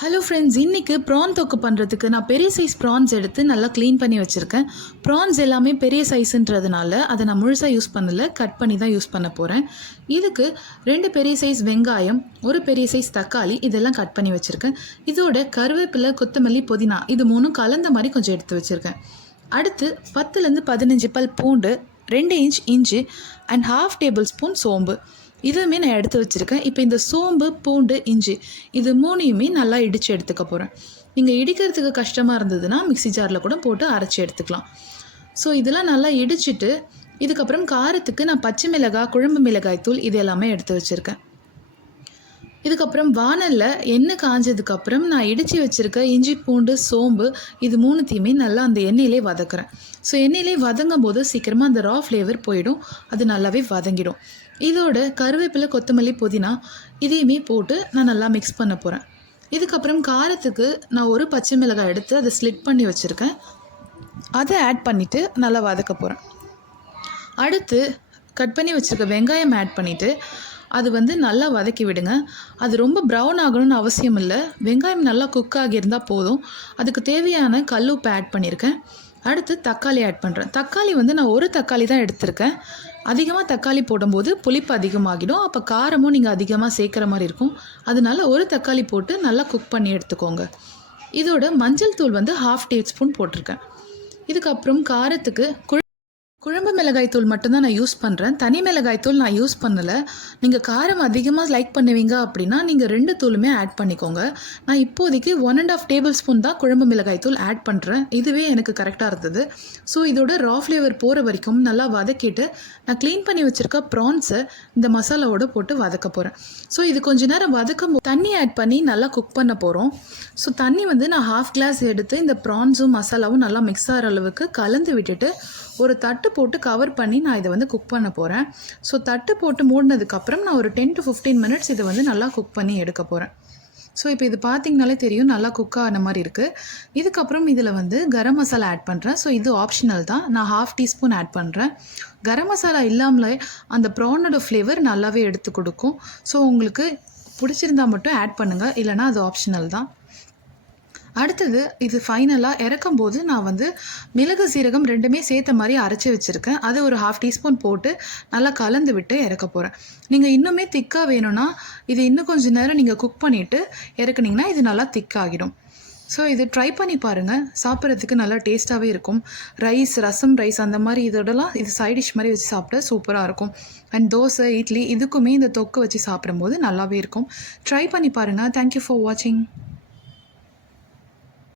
Hello friends, இன்றைக்கி PRAN தொக்கு பண்ணுறதுக்கு நான் பெரிய சைஸ் ப்ரான்ஸ் எடுத்து நல்லா க்ளீன் பண்ணி வச்சுருக்கேன். ப்ரான்ஸ் எல்லாமே பெரிய சைஸுன்றதுனால அதை நான் முழுசாக யூஸ் பண்ணலை, கட் பண்ணி தான் யூஸ் பண்ண போகிறேன். இதுக்கு 2 பெரிய சைஸ் வெங்காயம், 1 பெரிய சைஸ் தக்காளி இதெல்லாம் கட் பண்ணி வச்சுருக்கேன். இதோட கருவேப்பிலை, கொத்தமல்லி, புதினா இது 3 கலந்த மாதிரி கொஞ்சம் எடுத்து வச்சுருக்கேன். அடுத்து 10லேருந்து 15 பல் பூண்டு, 2 இன்ச் இஞ்சி அண்ட் 1/2 டேபிள் ஸ்பூன் சோம்பு இதுவுமே நான் எடுத்து வச்சுருக்கேன். இப்போ இந்த சோம்பு, பூண்டு, இஞ்சி இது 3யுமே நல்லா இடித்து எடுத்துக்க போகிறேன். நீங்கள் இடிக்கிறதுக்கு கஷ்டமாக இருந்ததுன்னா மிக்ஸி ஜாரில் கூட போட்டு அரைச்சி எடுத்துக்கலாம். ஸோ இதெல்லாம் நல்லா இடிச்சிட்டு இதுக்கப்புறம் காரத்துக்கு நான் பச்சை மிளகாய், குழம்பு மிளகாய் தூள் இது எல்லாமே எடுத்து வச்சுருக்கேன். இதுக்கப்புறம் வானலில் எண்ணெய் காஞ்சதுக்கப்புறம் நான் இடித்து வச்சுருக்க இஞ்சி, பூண்டு, சோம்பு இது 3த்தையுமே நல்லா அந்த எண்ணெயிலே வதக்குறேன். ஸோ எண்ணெயிலே வதங்கும் போது சீக்கிரமாக அந்த ரா ஃப்ளேவர் போயிடும், அது நல்லாவே வதங்கிடும். இதோட கருவேப்பிலை, கொத்தமல்லி, புதினா இதையுமே போட்டு நான் நல்லா மிக்ஸ் பண்ண போகிறேன். இதுக்கப்புறம் காரத்துக்கு நான் 1 பச்சை மிளகாய் எடுத்து அதை ஸ்லிட் பண்ணி வச்சுருக்கேன், அதை ஆட் பண்ணிவிட்டு நல்லா வதக்க போகிறேன். அடுத்து கட் பண்ணி வச்சுருக்க வெங்காயம் ஆட் பண்ணிவிட்டு அது நல்லா வதக்கி விடுங்க. அது ரொம்ப ப்ரௌன் ஆகணும்னு அவசியம் இல்லை, வெங்காயம் நல்லா குக் ஆகியிருந்தால் போதும். அதுக்கு தேவையான கல் உப்பு ஆட் பண்ணியிருக்கேன். அடுத்து தக்காளி ஆட் பண்ணுறேன். தக்காளி நான் 1 தக்காளி தான் எடுத்திருக்கேன். அதிகமாக தக்காளி போடும்போது புளிப்பு அதிகமாகிடும், அப்போ காரமும் நீங்கள் அதிகமாக சேர்க்குற மாதிரி இருக்கும். அதனால 1 தக்காளி போட்டு நல்லா குக் பண்ணி எடுத்துக்கோங்க. இதோட மஞ்சள் தூள் 1/2 டீஸ்பூன் போட்டிருக்கேன். இதுக்கப்புறம் காரத்துக்கு குழம்பு மிளகாய் தூள் மட்டும்தான் நான் யூஸ் பண்ணுறேன், தனி மிளகாய் தூள் நான் யூஸ் பண்ணலை. நீங்கள் காரம் அதிகமாக லைக் பண்ணுவீங்க அப்படின்னா நீங்கள் 2 தூளுமே ஆட் பண்ணிக்கோங்க. நான் இப்போதைக்கு 1.5 டேபிள் ஸ்பூன் தான் குழம்பு மிளகாய் தூள் ஆட் பண்ணுறேன். இதுவே எனக்கு கரெக்டாக இருந்தது. ஸோ இதோட ரா ஃப்ளேவர் போகிற வரைக்கும் நல்லா வதக்கிட்டு நான் க்ளீன் பண்ணி வச்சுருக்க ப்ரான்ஸை இந்த மசாலாவோடு போட்டு வதக்க போகிறேன். ஸோ இது கொஞ்சம் நேரம் வதக்கும் தண்ணி ஆட் பண்ணி நல்லா குக் பண்ண போகிறோம். ஸோ தண்ணி நான் 1/2 கிளாஸ் எடுத்து இந்த ப்ரான்ஸும் மசாலாவும் நல்லா மிக்ஸ் ஆகிற அளவுக்கு கலந்து விட்டுட்டு ஒரு தட்டு போட்டு கவர் பண்ணி நான் இதை குக் பண்ண போகிறேன். ஸோ தட்டு போட்டு மூடினதுக்கப்புறம் நான் ஒரு 10 to 15 மினிட்ஸ் இதை நல்லா குக் பண்ணி எடுக்க போகிறேன். ஸோ இப்போ இது பார்த்திங்கனாலே தெரியும் நல்லா குக் ஆன மாதிரி இருக்குது. இதுக்கப்புறம் இதில் கரம் மசாலா ஆட் பண்ணுறேன். ஸோ இது ஆப்ஷனல் தான், நான் 1/2 டீஸ்பூன் ஆட் பண்ணுறேன். கரம் மசாலா இல்லாமலே அந்த ப்ரானோட ஃப்ளேவர் நல்லாவே எடுத்து கொடுக்கும். ஸோ உங்களுக்கு பிடிச்சிருந்தா மட்டும் ஆட் பண்ணுங்கள், இல்லைனா அது ஆப்ஷனல் தான். அடுத்தது இது ஃபைனலாக இறக்கும் போது நான் மிளகு, சீரகம் 2மே சேர்த்த மாதிரி அரைச்சி வச்சுருக்கேன். அது ஒரு 1/2 டீஸ்பூன் போட்டு நல்லா கலந்து விட்டு இறக்க போகிறேன். நீங்கள் இன்னுமே திக்காக வேணும்னா இது இன்னும் கொஞ்சம் நேரம் நீங்கள் குக் பண்ணிவிட்டு இறக்குனிங்கன்னா இது நல்லா திக்காகிடும். ஸோ இது ட்ரை பண்ணி பாருங்கள், சாப்பிட்றதுக்கு நல்லா டேஸ்ட்டாகவே இருக்கும். ரைஸ், ரசம் ரைஸ் அந்த மாதிரி இதோடலாம் இது சைட் டிஷ் மாதிரி வச்சு சாப்பிட சூப்பராக இருக்கும். அண்ட் தோசை, இட்லி இதுக்குமே இந்த தொக்கு வச்சு சாப்பிடும்போது நல்லாவே இருக்கும். ட்ரை பண்ணி பாருங்கள். தேங்க்யூ ஃபார் வாட்சிங்.